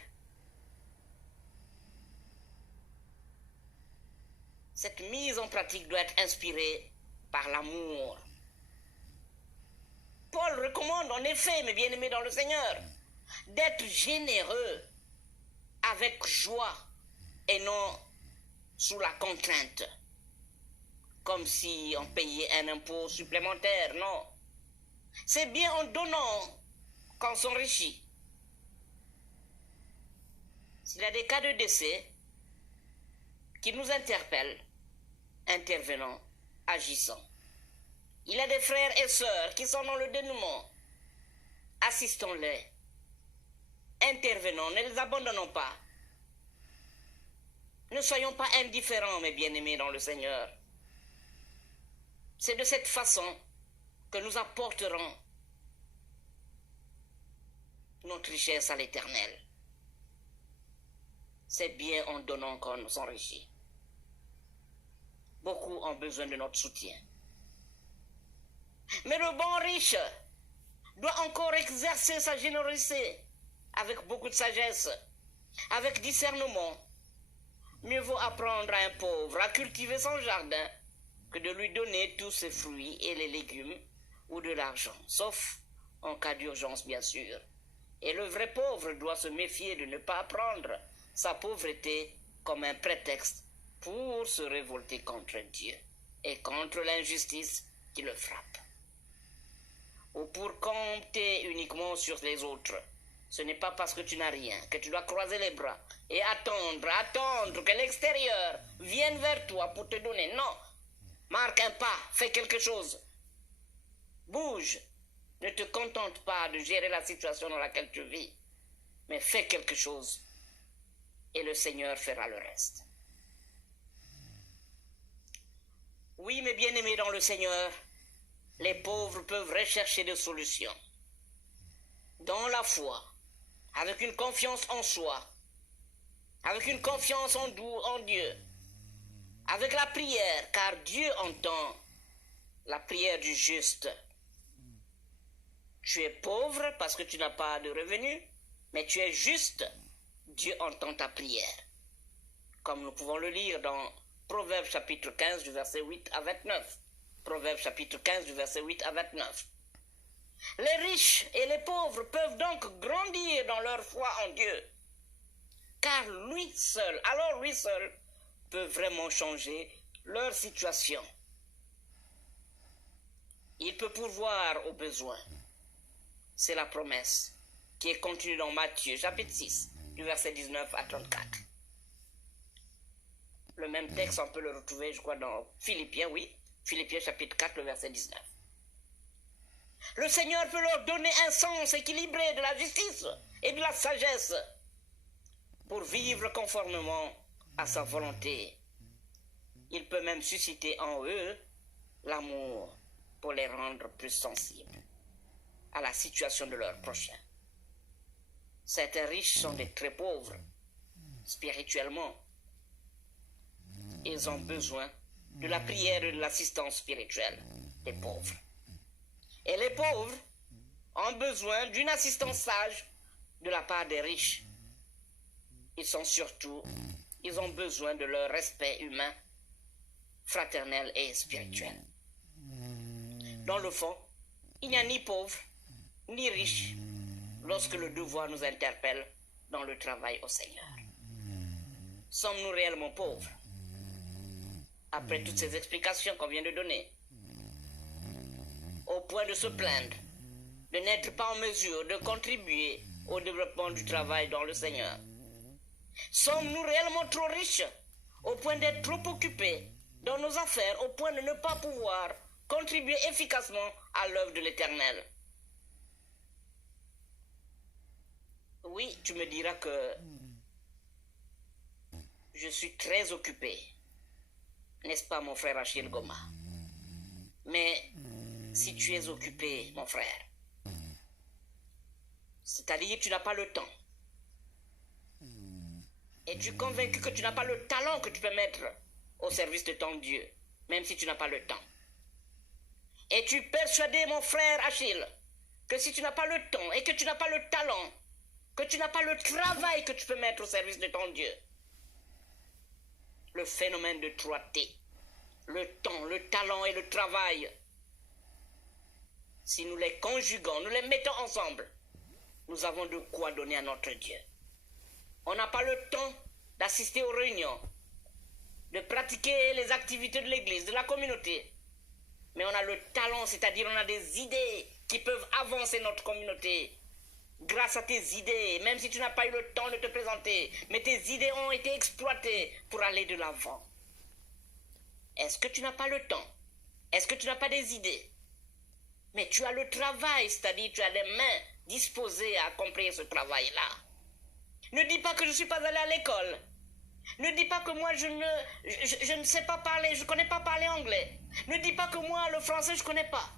cette mise en pratique doit être inspirée par l'amour. Paul recommande en effet, mes bien-aimés dans le Seigneur, d'être généreux avec joie et non sous la contrainte, comme si on payait un impôt supplémentaire, non. C'est bien en donnant qu'on s'enrichit. S'il y a des cas de décès qui nous interpellent, intervenons, agissons. Il y a des frères et sœurs qui sont dans le dénouement. Assistons-les. Intervenons, ne les abandonnons pas. Ne soyons pas indifférents, mes bien-aimés dans le Seigneur. C'est de cette façon que nous apporterons notre richesse à l'Éternel. C'est bien en donnant qu'on s'enrichit. Beaucoup ont besoin de notre soutien. Mais le bon riche doit encore exercer sa générosité avec beaucoup de sagesse, avec discernement. Mieux vaut apprendre à un pauvre à cultiver son jardin que de lui donner tous ses fruits et les légumes ou de l'argent, sauf en cas d'urgence bien sûr. Et le vrai pauvre doit se méfier de ne pas prendre sa pauvreté comme un prétexte pour se révolter contre Dieu et contre l'injustice qui le frappe. Ou pour compter uniquement sur les autres. Ce n'est pas parce que tu n'as rien que tu dois croiser les bras et attendre que l'extérieur vienne vers toi pour te donner. Non, marque un pas, fais quelque chose. Bouge, ne te contente pas de gérer la situation dans laquelle tu vis, mais fais quelque chose et le Seigneur fera le reste. Oui, mes bien-aimés dans le Seigneur, les pauvres peuvent rechercher des solutions. Dans la foi, avec une confiance en soi, avec une confiance en Dieu, avec la prière, car Dieu entend la prière du juste. Tu es pauvre parce que tu n'as pas de revenus, mais tu es juste, Dieu entend ta prière. Comme nous pouvons le lire dans Proverbes chapitre 15 du verset 8 à 29. Proverbes chapitre 15 du verset 8 à 29. Les riches et les pauvres peuvent donc grandir dans leur foi en Dieu. Car lui seul peut vraiment changer leur situation. Il peut pourvoir aux besoins. C'est la promesse qui est contenue dans Matthieu chapitre 6 du verset 19 à 34. Le même texte, on peut le retrouver, je crois, dans Philippiens, oui. Philippiens chapitre 4, le verset 19. Le Seigneur peut leur donner un sens équilibré de la justice et de la sagesse pour vivre conformément à sa volonté. Il peut même susciter en eux l'amour pour les rendre plus sensibles à la situation de leurs prochains. Certains riches sont des très pauvres spirituellement. Ils ont besoin de la prière et de l'assistance spirituelle des pauvres. Et les pauvres ont besoin d'une assistance sage de la part des riches. Ils ont besoin de leur respect humain, fraternel et spirituel. Dans le fond, il n'y a ni pauvre, ni riche lorsque le devoir nous interpelle dans le travail au Seigneur. Sommes-nous réellement pauvres? Après toutes ces explications qu'on vient de donner, au point de se plaindre, de n'être pas en mesure de contribuer au développement du travail dans le Seigneur. Sommes-nous réellement trop riches, au point d'être trop occupés dans nos affaires, au point de ne pas pouvoir contribuer efficacement à l'œuvre de l'Éternel? Oui, tu me diras que je suis très occupé, n'est-ce pas, mon frère Achille Goma? Mais si tu es occupé, mon frère, c'est-à-dire que tu n'as pas le temps, et tu es convaincu que tu n'as pas le talent que tu peux mettre au service de ton Dieu, même si tu n'as pas le temps. Et tu es persuadé, mon frère Achille, que si tu n'as pas le temps et que tu n'as pas le talent, que tu n'as pas le travail que tu peux mettre au service de ton Dieu, le phénomène de 3T, le temps, le talent et le travail, si nous les conjuguons, nous les mettons ensemble, nous avons de quoi donner à notre Dieu. On n'a pas le temps d'assister aux réunions, de pratiquer les activités de l'église, de la communauté. Mais on a le talent, c'est-à-dire on a des idées qui peuvent avancer notre communauté. Grâce à tes idées, même si tu n'as pas eu le temps de te présenter, mais tes idées ont été exploitées pour aller de l'avant. Est-ce que tu n'as pas le temps? Est-ce que tu n'as pas des idées? Mais tu as le travail, c'est-à-dire tu as des mains disposées à accomplir ce travail-là. Ne dis pas que je ne suis pas allé à l'école. Ne dis pas que moi je ne sais pas parler, je ne connais pas parler anglais. Ne dis pas que moi le français je ne connais pas.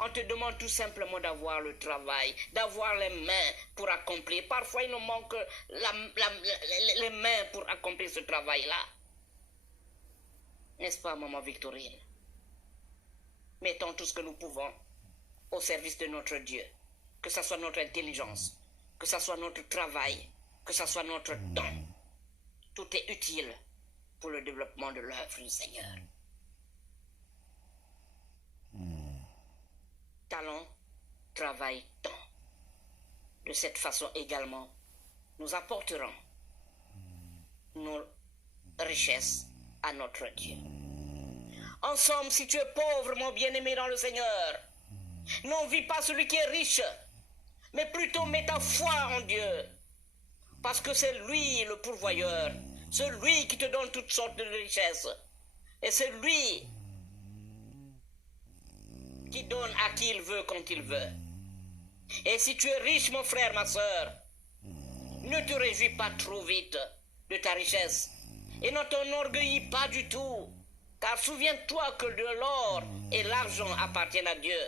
On te demande tout simplement d'avoir le travail, d'avoir les mains pour accomplir. Parfois, il nous manque les mains pour accomplir ce travail-là. N'est-ce pas, maman Victorine? Mettons tout ce que nous pouvons au service de notre Dieu. Que ce soit notre intelligence, que ce soit notre travail, que ce soit notre temps. Tout est utile pour le développement de l'œuvre du Seigneur. Talent, travail, temps. De cette façon également, nous apporterons nos richesses à notre Dieu. En somme, si tu es pauvre, mon bien-aimé dans le Seigneur, n'envie pas celui qui est riche, mais plutôt mets ta foi en Dieu. Parce que c'est lui le pourvoyeur, c'est lui qui te donne toutes sortes de richesses. Et c'est lui qui donne à qui il veut quand il veut. Et si tu es riche, mon frère, ma soeur, ne te réjouis pas trop vite de ta richesse. Et ne t'enorgueillis pas du tout. Car souviens-toi que de l'or et l'argent appartiennent à Dieu.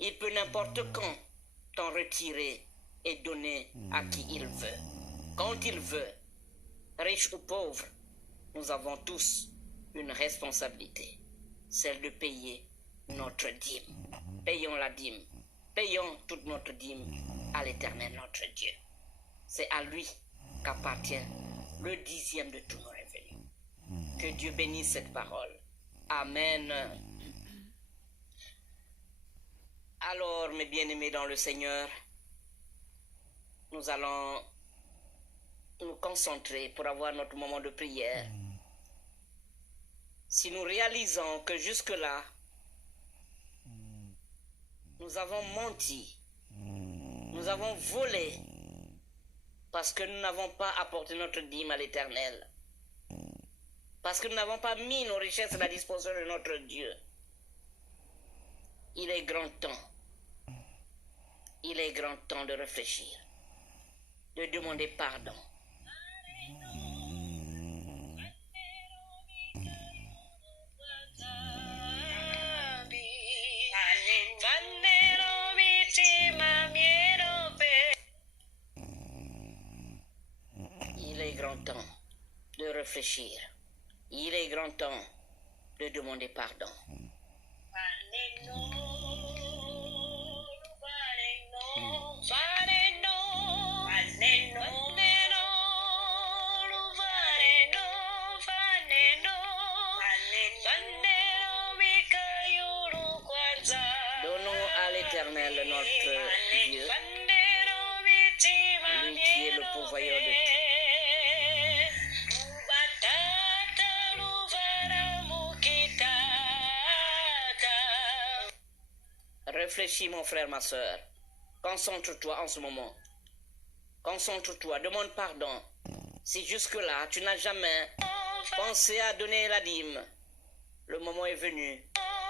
Il peut n'importe quand t'en retirer et donner à qui il veut. Quand il veut, riche ou pauvre, nous avons tous une responsabilité, celle de payer notre dîme. Payons la dîme, payons toute notre dîme à l'Éternel notre Dieu. C'est à lui qu'appartient le 10e de tous nos revenus. Que Dieu bénisse cette parole. Amen. Alors, mes bien-aimés dans le Seigneur, nous allons nous concentrer pour avoir notre moment de prière. Si nous réalisons que jusque-là, nous avons menti, nous avons volé, parce que nous n'avons pas apporté notre dîme à l'Éternel, parce que nous n'avons pas mis nos richesses à la disposition de notre Dieu, il est grand temps de réfléchir, de demander pardon. Il est grand temps de réfléchir. Il est grand temps de demander pardon. Donnons à l'Éternel notre Dieu, lui qui est le pourvoyeur de tout. Réfléchis, mon frère, ma soeur. Concentre-toi en ce moment. Concentre-toi, demande pardon. Si jusque-là, tu n'as jamais pensé à donner la dîme, le moment est venu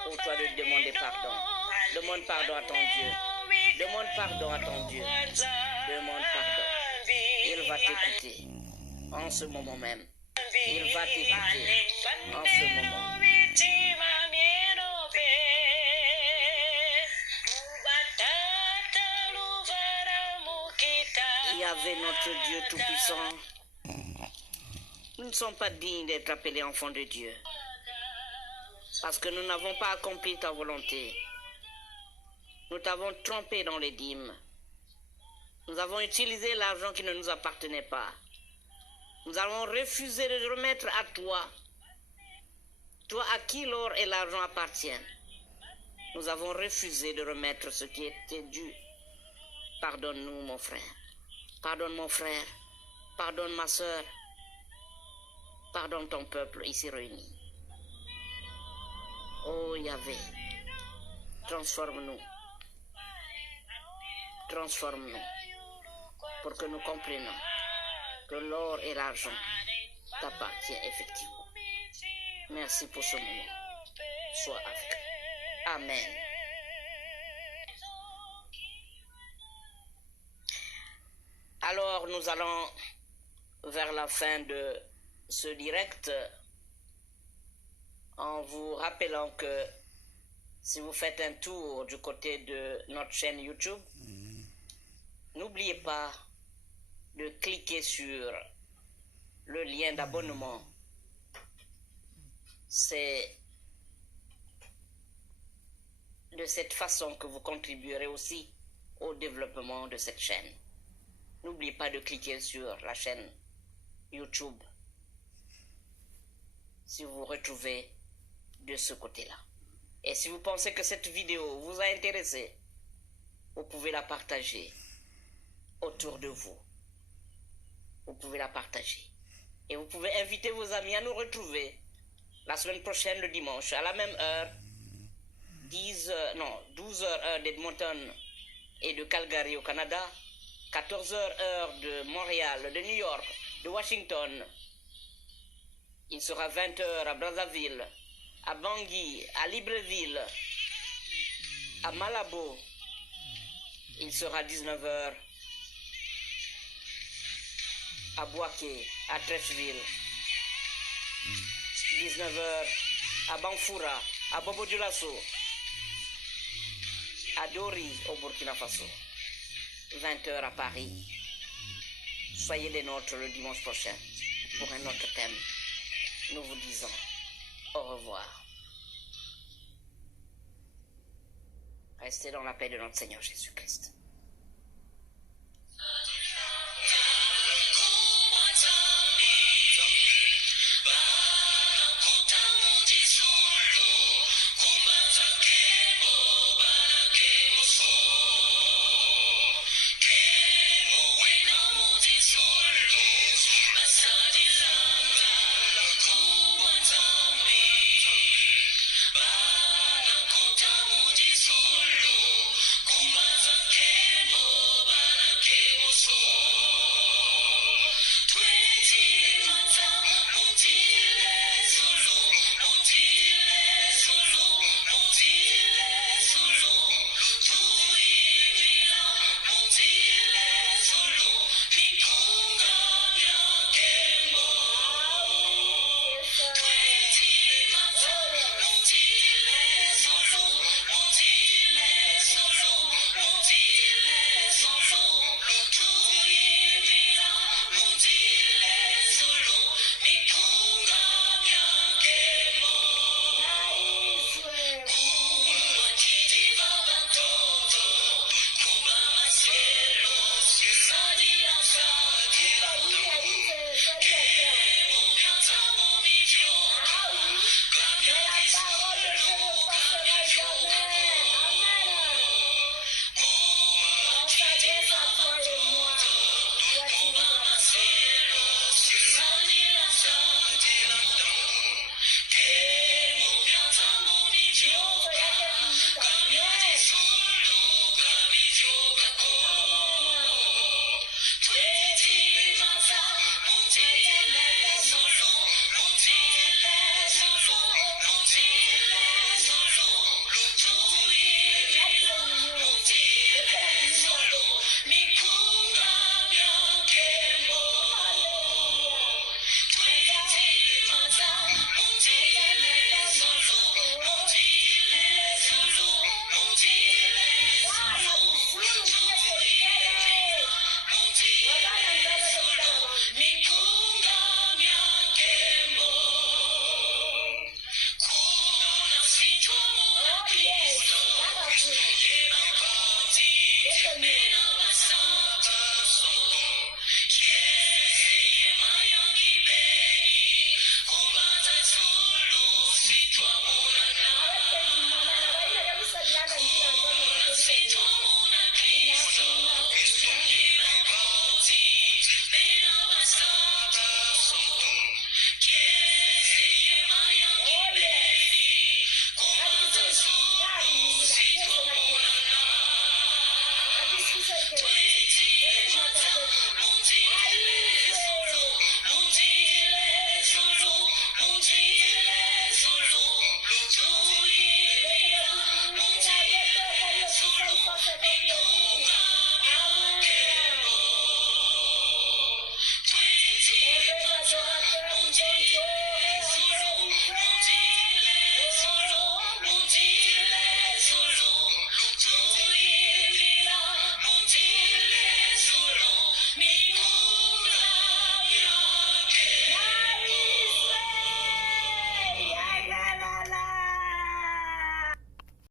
pour toi de demander pardon. Demande pardon à ton Dieu. Demande pardon à ton Dieu. Demande pardon. Il va t'écouter en ce moment même. Il va t'écouter en ce moment. Yahvé, notre Dieu Tout-Puissant, nous ne sommes pas dignes d'être appelés enfants de Dieu, parce que nous n'avons pas accompli ta volonté. Nous t'avons trompé dans les dîmes. Nous avons utilisé l'argent qui ne nous appartenait pas. Nous avons refusé de remettre à toi, toi à qui l'or et l'argent appartiennent. Nous avons refusé de remettre ce qui était dû. Pardonne-nous, mon frère. Pardonne mon frère. Pardonne ma soeur. Pardonne ton peuple ici réuni. Oh Yahvé, transforme-nous. Transforme-nous pour que nous comprenions que l'or et l'argent t'appartiennent effectivement. Merci pour ce moment. Sois avec nous. Amen. Alors nous allons vers la fin de ce direct en vous rappelant que Si vous faites un tour du côté de notre chaîne YouTube, n'oubliez pas de cliquer sur le lien d'abonnement. C'est de cette façon que vous contribuerez aussi au développement de cette chaîne. N'oubliez pas de cliquer sur la chaîne YouTube si vous vous retrouvez de ce côté-là. Et si vous pensez que cette vidéo vous a intéressé, vous pouvez la partager autour de vous. Vous pouvez la partager. Et vous pouvez inviter vos amis à nous retrouver la semaine prochaine, le dimanche, à la même heure, 12h heure d'Edmonton et de Calgary au Canada, 14h heure de Montréal, de New York, de Washington. Il sera 20h à Brazzaville, à Bangui, à Libreville, à Malabo. Il sera 19h à Boaké, à Trècheville, 19h à Banfoura, à Bobo Dioulasso, à Dori au Burkina Faso, 20h à Paris. Soyez les nôtres le dimanche prochain pour un autre thème. Nous vous disons au revoir. Restez dans la paix de notre Seigneur Jésus-Christ.